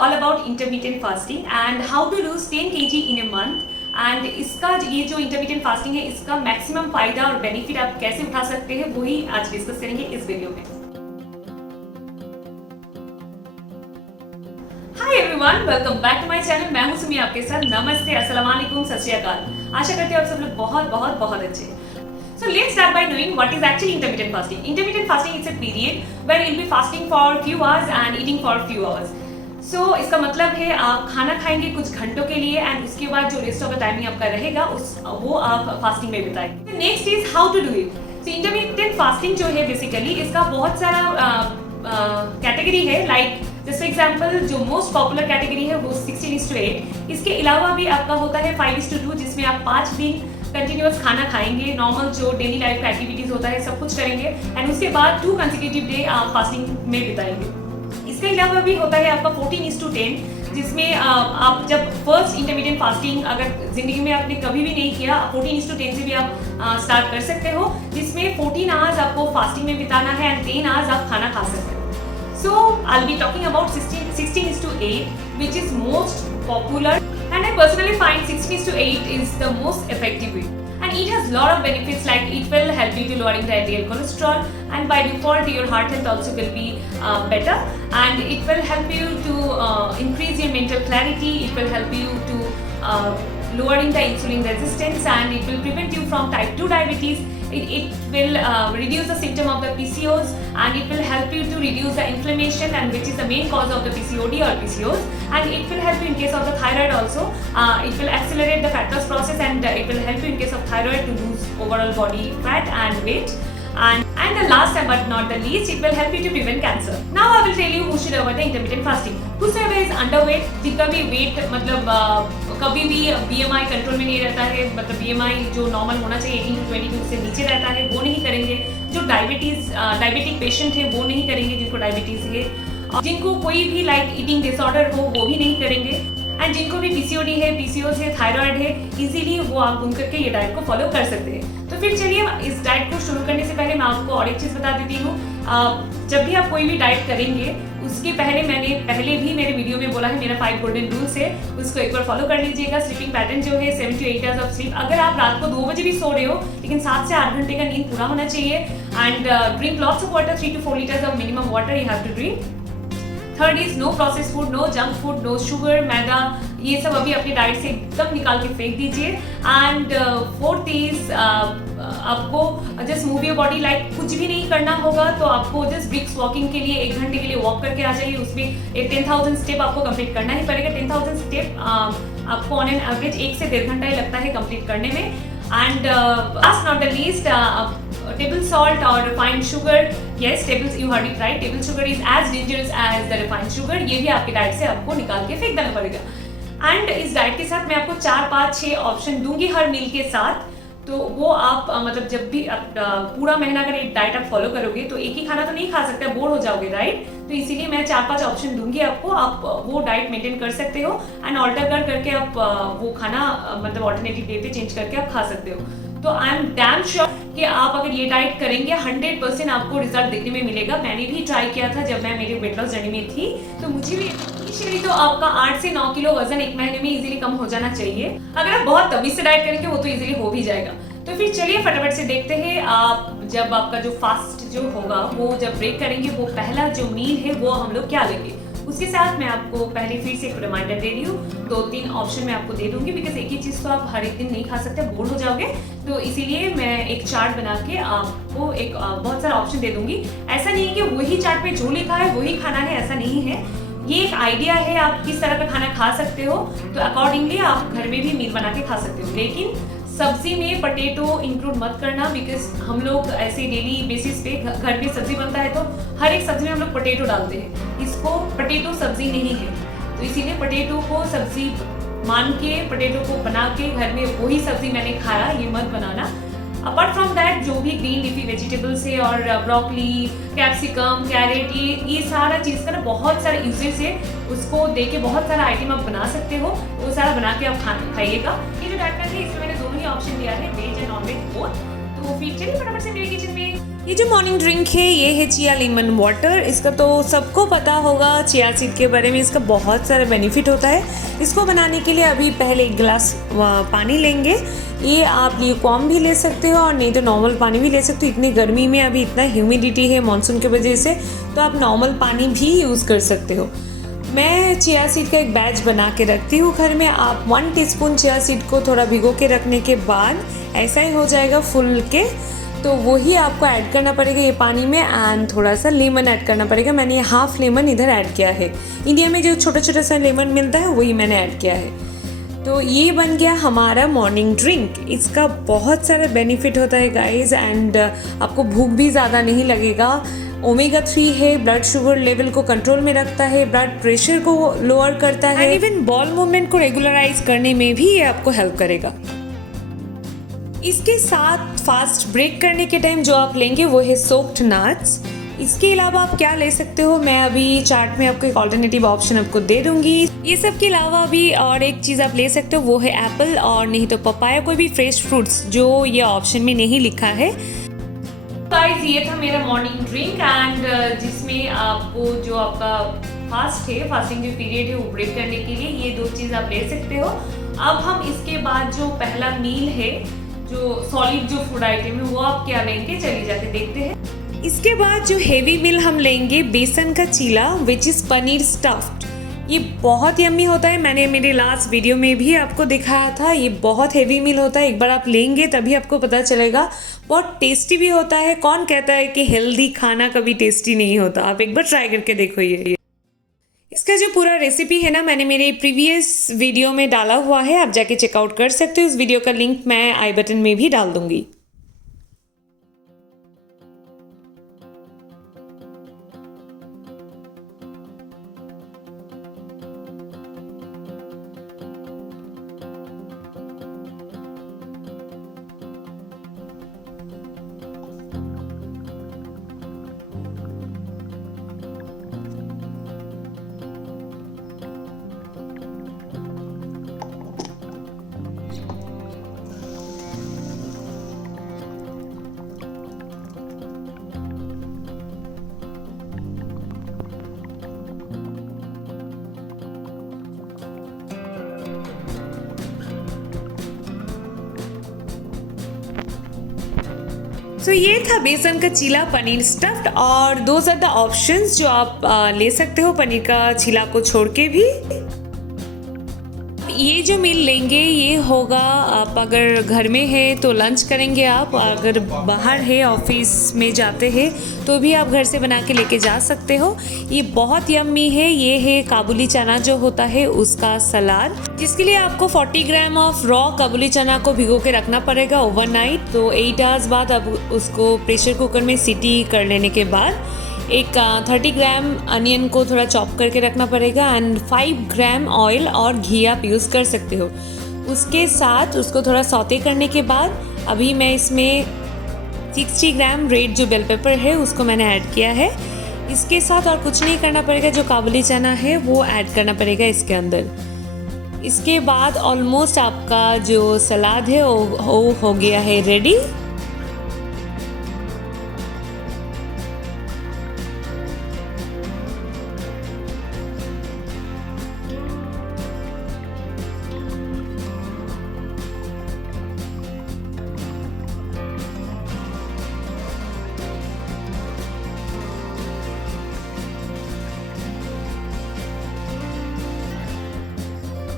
all about intermittent fasting and how to lose 10 kg in a month. And इसका ये जो intermediate fasting है इसका मैक्सिमम फायदा और बेनिफिट आप कैसे उठा सकते हैं वही आज डिस्कस करेंगे इस वीडियो में। Hi everyone, welcome back to my channel. मैं हूं सुमी आपके साथ। नमस्ते, अस्सलाम वालेकुम, सत श्री अकाल। आशा करते हैं आप सब लोग बहुत अच्छे। So let's start by knowing what is actually intermittent fasting. Intermittent fasting is a period where you'll be fasting for few hours and eating for few hours. So इसका मतलब है आप खाना खाएंगे कुछ घंटों के लिए एंड उसके बाद जो रेस्ट ऑफ द टाइमिंग आपका रहेगा वो आप फास्टिंग में बिताएंगे। Next is how to do it. So intermittent fasting जो है बेसिकली इसका बहुत सारा कैटेगरी है। लाइक जैसे एग्जांपल जो मोस्ट पॉपुलर कैटेगरी है वो 16:8। इसके अलावा भी आपका होता है 5:2 जिसमें आप 5 दिन कंटिन्यूअस खाना खाएंगे, नॉर्मल जो डेली लाइफ का एक्टिविटीज होता है सब कुछ करेंगे एंड उसके बाद 2 कंसेक्यूटिव डे आप फास्टिंग में बिताएंगे। इसके अलावा भी होता है आपका 14:10 जिसमें आप जब फर्स्ट इंटरमीडिएट फास्टिंग अगर जिंदगी में आपने कभी भी नहीं किया 14:10 से भी आप स्टार्ट कर सकते हो, जिसमें 14 आवर्स आपको फास्टिंग में बिताना है एंड 10 आवर्स आप खाना खा सकते हो। So I will be talking about 16:8 which is most popular and I personally find 16:8 is the most effective way. And it has lot of benefits like it will help you to lowering the LDL cholesterol and by default your heart health also will be better and it will help you to increase your mental clarity. It will help you to lowering the insulin resistance and it will prevent you from type 2 diabetes. It will reduce the symptom of the PCOS and it will help you to reduce the inflammation and which is the main cause of the PCOD or PCOS and it will help you in case of the thyroid also. It will accelerate the fat loss process and it will help you in case of thyroid to lose overall body fat and weight. And the last but not the least, it will help you to prevent cancer. Now I will tell you who should avoid the intermittent fasting. Whosoever is underweight, जिनका भी weight मतलब कभी भी BMI control में नहीं रहता है, मतलब BMI जो नॉर्मल होना चाहिए 18 to 22 से नीचे रहता है वो नहीं करेंगे। जो डायबिटिक पेशेंट है वो नहीं करेंगे जिनको डायबिटीज है। जिनको कोई भी लाइक ईटिंग डिसऑर्डर हो वो भी नहीं करेंगे एंड जिनको भी PCOD है, PCOS है, थायराइड है, इजीली वो आप घूम करके ये डाइट को फॉलो कर सकते हैं। तो फिर चलिए इस डाइट को शुरू करने से पहले मैं आपको और एक चीज़ बता देती हूँ। जब भी आप कोई भी डाइट करेंगे उसके पहले मैंने पहले भी मेरे वीडियो में बोला है मेरा 5 गोल्डन रूल्स है, उसको एक बार फॉलो कर लीजिएगा। स्लीपिंग पैटर्न जो है 7 to 8 आवर्स ऑफ स्लीप। अगर आप रात को 2 बजे भी सो रहे हो लेकिन 7 से 8 घंटे का नींद पूरा होना चाहिए and drink lots of water, 3 to 4 liters of minimum water you have to drink. Third is no process food, no junk food, no sugar, maida, ये सब अभी अपनी डाइट से एकदम निकाल के फेंक दीजिए। एंड फोर्थ इज आपको just move your body. Like कुछ भी नहीं करना होगा तो आपको जस्ट ब्रिक्स वॉकिंग के लिए 1 घंटे के लिए वॉक करके आ जाइए। उसमें एक 10,000 स्टेप आपको कंप्लीट करना ही पड़ेगा। 10,000 स्टेप आपको ऑन एन एवरेज 1 से 1.5 घंटा ही लगता है कंप्लीट करने में। And last not the least, table salt or refined sugar. Yes, you heard it right. Table sugar is as dangerous as the refined sugar. ये भी आपकी डाइट से आपको निकाल के फेंक देना पड़ेगा। एंड इस डाइट के साथ मैं आपको 4, 5, 6 ऑप्शन दूंगी हर मील के साथ। तो वो आप मतलब जब भी आप पूरा महीना अगर एक डाइट आप फॉलो करोगे तो एक ही खाना तो नहीं खा सकते, बोर हो जाओगे राइट। तो इसीलिए मैं 4-5 ऑप्शन दूंगी आपको, आप वो डाइट मेंटेन कर सकते हो एंड ऑल्टर करके आप वो खाना मतलब ऑल्टरनेटिव डे पे चेंज करके आप खा सकते हो। तो आई एम डैम श्योर कि आप अगर ये डाइट करेंगे 100% आपको रिजल्ट देखने में मिलेगा। मैंने भी ट्राई किया था जब मैं मेरे वेट लॉस जर्नी में थी, तो मुझे भी इनिशियली तो आपका 8 से 9 किलो वजन 1 महीने में इजीली कम हो जाना चाहिए। अगर आप बहुत तमीज से डाइट करेंगे वो तो इजीली हो भी जाएगा। तो फिर चलिए फटाफट से देखते हैं। आप जब आपका जो फास्ट जो होगा वो जब ब्रेक करेंगे वो पहला जो मील है वो हम लोग क्या लेंगे। उसके साथ मैं आपको पहले फिर से एक रिमाइंडर दे रही हूँ। 2-3 ऑप्शन मैं आपको दे दूंगी बिकॉज एक ही चीज़ तो आप हर एक दिन नहीं खा सकते, बोर हो जाओगे। तो इसीलिए मैं एक चार्ट बना के आपको एक बहुत सारा ऑप्शन दे दूंगी। ऐसा नहीं है कि वही चार्ट पे जो लिखा है वही खाना है, ऐसा नहीं है। ये एक आइडिया है आप किस तरह का खाना खा सकते हो, तो अकॉर्डिंगली आप घर में भी मील बना के खा सकते हो। लेकिन सब्जी में पोटैटो इंक्लूड मत करना बिकॉज हम लोग ऐसे डेली बेसिस पे घर में सब्जी बनता है तो हर एक सब्जी में हम लोग पोटैटो डालते हैं। इसको पोटैटो सब्जी नहीं है, तो इसीलिए पोटैटो को सब्जी मान के पोटैटो को बना के घर में वही सब्जी मैंने खाया, ये मत बनाना। अपार्ट फ्रॉम दैट जो भी ग्रीन लीफी वेजिटेबल्स है और ब्रोकली, कैप्सिकम, कैरेट, ये सारा चीज़ का ना बहुत सारा यूजेस है। उसको दे के बहुत सारा आइटम आप बना सकते हो, वो सारा बना के आप खाइएगा। ये जो डाइट प्लान है इसमें मैंने दोनों ही ऑप्शन दिया है, veg and non veg both. तो फिर चलिए फटाफट से मेरे किचन में। ये जो मॉर्निंग ड्रिंक है ये है चिया लेमन वाटर। इसका तो सबको पता होगा चिया सीड के बारे में, इसका बहुत सारा बेनिफिट होता है। इसको बनाने के लिए अभी पहले 1 गिलास पानी लेंगे। ये आप ल्यूकवार्म भी ले सकते हो और नहीं तो नॉर्मल पानी भी ले सकते हो। इतनी गर्मी में अभी इतना ह्यूमिडिटी है मानसून की वजह से, तो आप नॉर्मल पानी भी यूज़ कर सकते हो। मैं चिया सीड का एक बैच बना के रखती हूँ घर में। आप 1 टीस्पून चिया सीड को थोड़ा भिगो के रखने के बाद ऐसा ही हो जाएगा फुल के, तो वही आपको ऐड करना पड़ेगा ये पानी में। एंड थोड़ा सा लेमन ऐड करना पड़ेगा। मैंने ये हाफ लेमन इधर ऐड किया है। इंडिया में जो छोटा छोटा सा लेमन मिलता है वही मैंने ऐड किया है। तो ये बन गया हमारा मॉर्निंग ड्रिंक। इसका बहुत सारा बेनिफिट होता है गाइस, एंड आपको भूख भी ज़्यादा नहीं लगेगा। ओमेगा 3 है, ब्लड शुगर लेवल को कंट्रोल में रखता है, ब्लड प्रेशर को लोअर करता है, इवन बॉल मूवमेंट को रेगुलराइज करने में भी ये आपको हेल्प करेगा। इसके साथ फास्ट ब्रेक करने के टाइम जो आप लेंगे वो है सोक्ड नट्स। इसके अलावा आप क्या ले सकते हो, मैं अभी चार्ट में आपको एक ऑल्टरनेटिव ऑप्शन आपको दे दूंगी। ये सब के अलावा भी और एक चीज़ आप ले सकते हो वो है एप्पल और नहीं तो पपाया, कोई भी फ्रेश फ्रूट्स जो ये ऑप्शन में नहीं लिखा है। गाइस ये था मेरा मॉर्निंग ड्रिंक एंड जिसमें आपको जो आपका फास्ट है, फास्टिंग जो पीरियड है वो ब्रेक करने के लिए ये 2 चीज़ आप ले सकते हो। अब हम इसके बाद जो पहला मील है, जो सॉलिड जो फूड आइटम है वो आप क्या लेंगे, चलिए जाके देखते हैं। इसके बाद जो हेवी मील हम लेंगे बेसन का चीला विच इज़ पनीर स्टफ्ड। ये बहुत यम्मी होता है, मैंने मेरे लास्ट वीडियो में भी आपको दिखाया था। ये बहुत हेवी मील होता है, एक बार आप लेंगे तभी आपको पता चलेगा। बहुत टेस्टी भी होता है। कौन कहता है कि हेल्दी खाना कभी टेस्टी नहीं होता, आप एक बार ट्राई करके देखो। ये इसका जो पूरा रेसिपी है ना, मैंने मेरे प्रीवियस वीडियो में डाला हुआ है, आप जाके चेकआउट कर सकते हो। इस वीडियो का लिंक मैं आई बटन में भी डाल दूंगी। सो ये था बेसन का चीला पनीर स्टफ्ड और दोज आर द ऑप्शंस जो आप ले सकते हो पनीर का चीला को छोड़ के भी। ये जो मील लेंगे ये होगा, आप अगर घर में है तो लंच करेंगे आप, अगर बाहर है ऑफिस में जाते हैं तो भी आप घर से बना के लेके जा सकते हो। ये बहुत यम्मी है। ये है काबुली चना जो होता है उसका सलाद, जिसके लिए आपको 40 ग्राम ऑफ रॉ काबुली चना को भिगो के रखना पड़ेगा ओवरनाइट। तो 8 आवर्स बाद आप उसको प्रेशर कुकर में सीटी कर लेने के बाद एक 30 ग्राम अनियन को थोड़ा चॉप करके रखना पड़ेगा एंड 5 ग्राम ऑयल और घी आप यूज़ कर सकते हो। उसके साथ उसको थोड़ा सौते करने के बाद अभी मैं इसमें 60 ग्राम रेड जो बेल पेपर है उसको मैंने ऐड किया है। इसके साथ और कुछ नहीं करना पड़ेगा, जो काबुली चना है वो ऐड करना पड़ेगा इसके अंदर। इसके बाद ऑलमोस्ट आपका जो सलाद है वो हो गया है रेडी।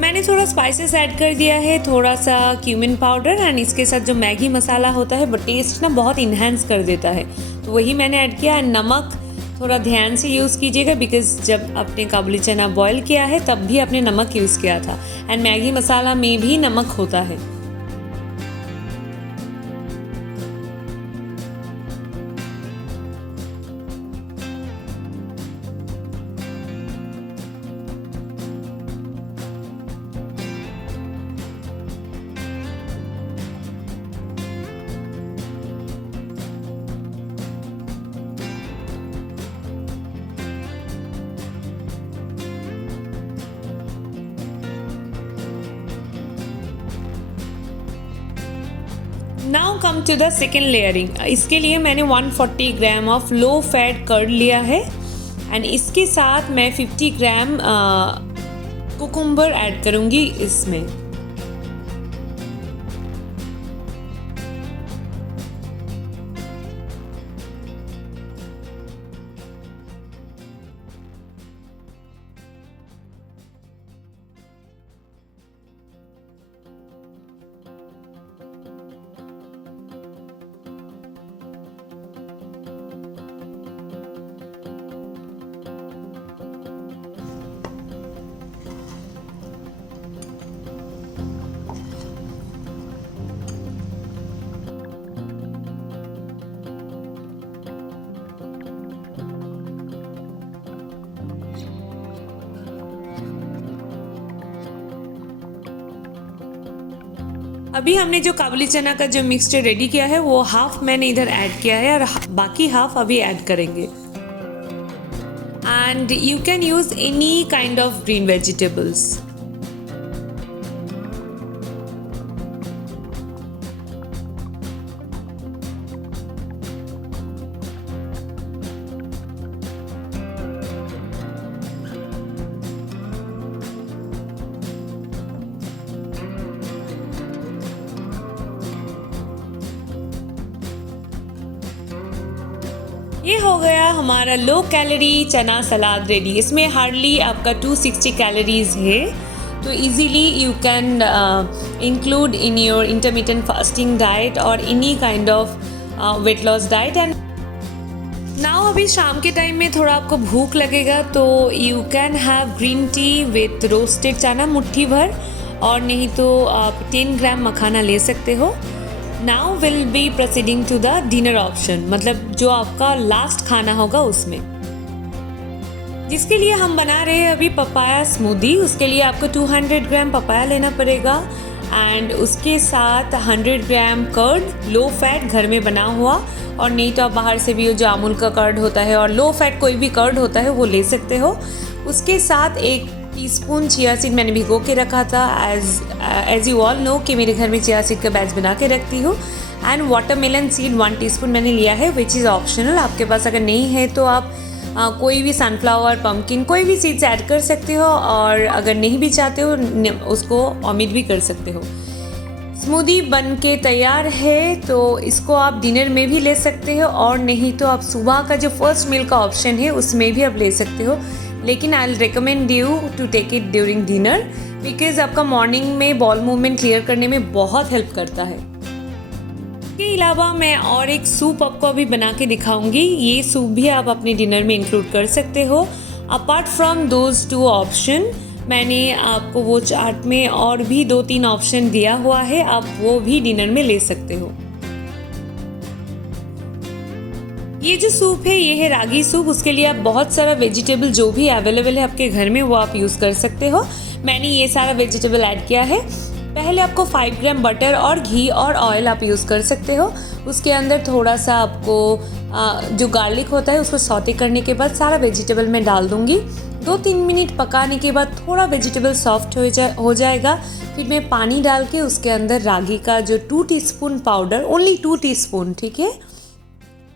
मैंने थोड़ा स्पाइसेस ऐड कर दिया है, थोड़ा सा क्यूमिन पाउडर एंड इसके साथ जो मैगी मसाला होता है वो टेस्ट ना बहुत इन्हेंस कर देता है, तो वही मैंने ऐड किया। एंड नमक थोड़ा ध्यान से यूज़ कीजिएगा बिकॉज जब आपने काबुली चना बॉयल किया है तब भी आपने नमक यूज़ किया था एंड मैगी मसाला में भी नमक होता है। Now come to the second layering. इसके लिए मैंने 140 gram of low fat curd लिया है एंड इसके साथ मैं 50 ग्राम कुकुम्बर ऐड करूँगी इसमें। अभी हमने जो काबुली चना का जो मिक्सचर रेडी किया है वो हाफ मैंने इधर ऐड किया है और बाकी हाफ अभी ऐड करेंगे। And you can use any kind of green vegetables. ये हो गया हमारा लो कैलोरी चना सलाद रेडी। इसमें हार्डली आपका 260 कैलोरीज है, तो easily you can include in your intermittent fasting diet और any kind of weight loss diet. And now अभी शाम के टाइम में थोड़ा आपको भूख लगेगा तो you can have green tea with roasted चना मुट्ठी भर, और नहीं तो आप 10 ग्राम मखाना ले सकते हो। Now will be proceeding to the dinner option, मतलब जो आपका लास्ट खाना होगा उसमें, जिसके लिए हम बना रहे हैं अभी पपाया स्मूदी। उसके लिए आपको 200 ग्राम पपाया लेना पड़ेगा एंड उसके साथ 100 ग्राम कर्ड लो फैट घर में बना हुआ, और नहीं तो आप बाहर से भी जो अमूल का कर्ड होता है और लो फैट कोई भी कर्ड होता है वो ले सकते हो। उसके साथ 1 टीस्पून चिया सीड मैंने भिगो के रखा था। एज यू ऑल नो कि मेरे घर में चिया सीड का बैच बना के रखती हूँ। एंड वाटरमेलन सीड 1 टीस्पून मैंने लिया है, विच इज़ ऑप्शनल। आपके पास अगर नहीं है तो आप कोई भी सनफ्लावर, पम्पकिन, कोई भी सीड्स ऐड कर सकते हो, और अगर नहीं भी चाहते हो उसको ओमिट भी कर सकते हो। स्मूदी बन के तैयार है, तो इसको आप डिनर में भी ले सकते हो, और नहीं तो आप सुबह का जो फर्स्ट मील का ऑप्शन है उसमें भी आप ले सकते हो। लेकिन I will recommend you to take it during dinner, because आपका मॉर्निंग में बॉल मूवमेंट क्लियर करने में बहुत हेल्प करता है। इसके अलावा मैं और एक सूप आपको अभी बना के दिखाऊंगी। ये सूप भी आप अपने डिनर में इंक्लूड कर सकते हो। अपार्ट फ्रॉम दोज 2 ऑप्शन, मैंने आपको वो चार्ट में और भी 2-3 ऑप्शन दिया हुआ है, आप वो भी डिनर में ले सकते हो। ये जो सूप है ये है रागी सूप। उसके लिए आप बहुत सारा वेजिटेबल जो भी अवेलेबल है आपके घर में वो आप यूज़ कर सकते हो। मैंने ये सारा वेजिटेबल ऐड किया है। पहले आपको 5 ग्राम बटर और घी और ऑयल आप यूज़ कर सकते हो। उसके अंदर थोड़ा सा आपको जो गार्लिक होता है उसको सौटे करने के बाद सारा वेजिटेबल मैं डाल दूँगी। 2-3 मिनट पकाने के बाद थोड़ा वेजिटेबल सॉफ्ट हो जाएगा। फिर मैं पानी डाल के उसके अंदर रागी का जो 2 टीस्पून पाउडर, ओनली 2 टीस्पून, ठीक है,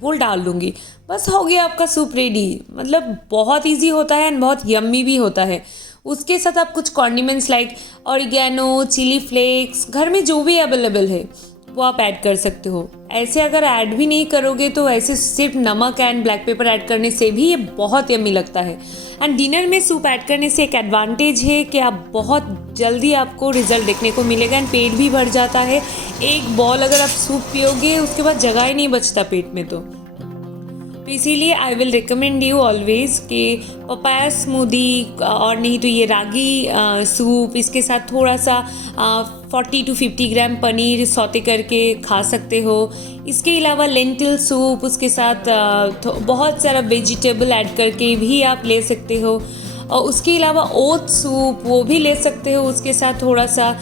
वो डाल दूँगी। बस हो गया आपका सूप रेडी। मतलब बहुत इजी होता है एंड बहुत यम्मी भी होता है। उसके साथ आप कुछ condiments like oregano, chilli flakes, घर में जो भी अवेलेबल है वो आप ऐड कर सकते हो। ऐसे अगर ऐड भी नहीं करोगे तो ऐसे सिर्फ नमक एंड ब्लैक पेपर ऐड करने से भी ये बहुत यम्मी लगता है। एंड डिनर में सूप ऐड करने से एक एडवांटेज है कि आप बहुत जल्दी आपको रिजल्ट देखने को मिलेगा एंड पेट भी भर जाता है। एक बॉल अगर आप सूप पियोगे उसके बाद जगह ही नहीं बचता पेट में, तो इसीलिए आई विल रिकमेंड यू ऑलवेज कि पपाया स्मूदी और नहीं तो ये रागी सूप, इसके साथ थोड़ा सा 40 to 50 ग्राम पनीर सौते करके खा सकते हो। इसके अलावा लेंटिल सूप, उसके साथ बहुत सारा वेजिटेबल ऐड करके भी आप ले सकते हो। और उसके अलावा ओट सूप वो भी ले सकते हो। उसके साथ थोड़ा सा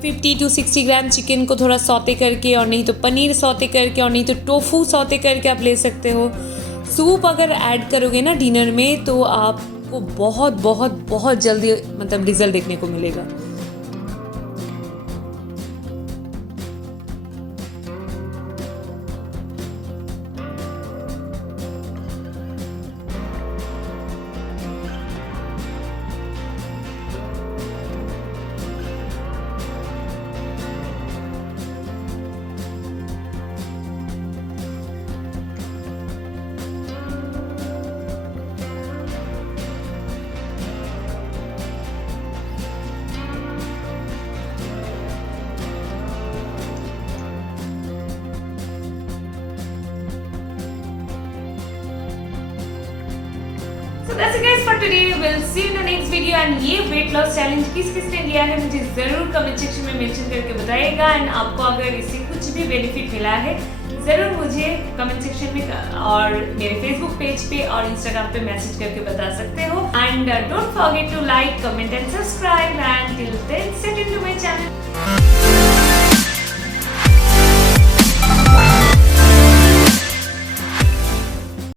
50 to 60 ग्राम चिकन को थोड़ा सौते करके, और नहीं तो पनीर सौते करके, और नहीं तो टोफू सौते करके आप ले सकते हो। सूप अगर ऐड करोगे ना डिनर में तो आपको बहुत बहुत बहुत जल्दी मतलब रिजल्ट देखने को मिलेगा। So that's it guys for today. We'll see you in the next video. And ये weight loss challenge किसने लिया है मुझे ज़रूर कमेंट सेक्शन में मेंशन करके बताइएगा। एंड आपको अगर इससे कुछ भी बेनिफिट मिला है ज़रूर मुझे कमेंट सेक्शन में और मेरे फेसबुक पेज पे और इंस्टाग्राम पे मैसेज करके बता सकते हो। And don't forget to like, comment and subscribe. And till then stay tuned to my channel.